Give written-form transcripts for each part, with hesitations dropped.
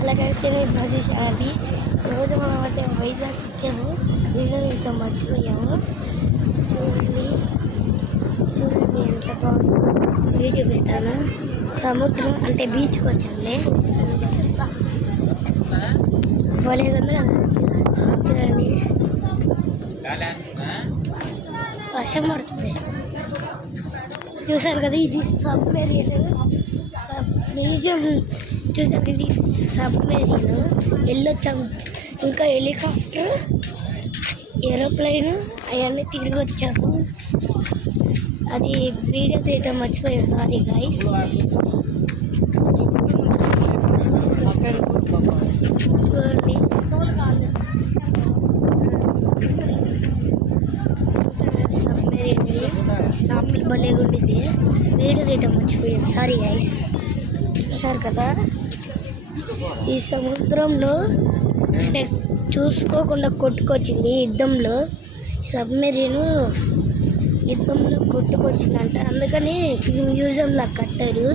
అలా కలిసి బస్ అది రోజు మనం అయితే వైజాగ్ వచ్చాము. వీడియో ఇంకా మర్చిపోయాము. చూడండి చూడండి ఎంత బాగుందో. వ్యూ చూపిస్తాను. సముద్రం అంటే బీచ్కి వచ్చాండి. బాగాలేదండి కదా. చూడండి వర్షం పడుతుంది. చూసారు కదా, ఇది సబ్మెరీన్. మ్యూజియం చూసారు, ఇది సబ్మెరీన్. వెళ్ళొచ్చాము. ఇంకా హెలికాప్టర్, ఏరోప్లైన్ అవన్నీ తిరిగి వచ్చాము. అది వీడియో తీయటం మర్చిపోయాను, సారీ గైస్. చూడండి సబ్మెరీన్ నాపలు భలేగా ఉండింది. వీడియో తీయటం మర్చిపోయాను, సారీ గైస్. చూసారు కదా, ఈ సముద్రంలో అంటే చూసుకోకుండా కొట్టుకొచ్చింది యుద్ధంలో. సబ్మెరీన్ యుద్ధంలో కొట్టుకొచ్చిందంట. అందుకని ఇది మ్యూజియంలా కట్టారు.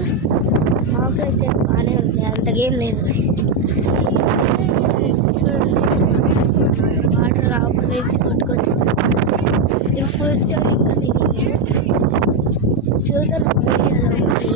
మాకైతే బాగానే ఉంది, అంతకేం లేదు. చూడండి వాటర్ ఆపరేసి కొట్టుకొచ్చింది. ఇది ఫుల్ స్టోరీ ఇంకా తెలియదు. చూద్దాం వీడియోలో ఉంది.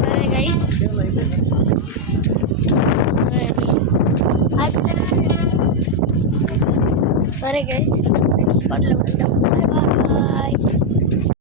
సరే గైస్, సరే గైస్